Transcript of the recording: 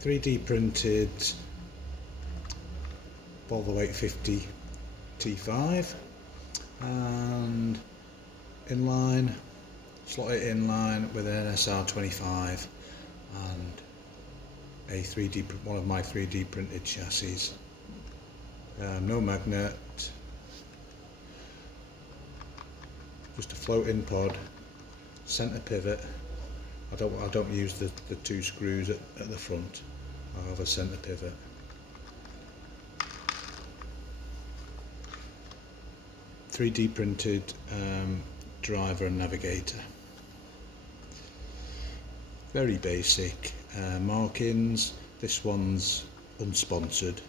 3D printed Volvo 850 T5 and inline, slotted inline with an SR25 and a 3D, one of my 3D printed chassis. No magnet, just a floating pod, centre pivot. I don't use the two screws at the front. I have a centre pivot. .3D printed driver and navigator. Very basic markings. This one's unsponsored.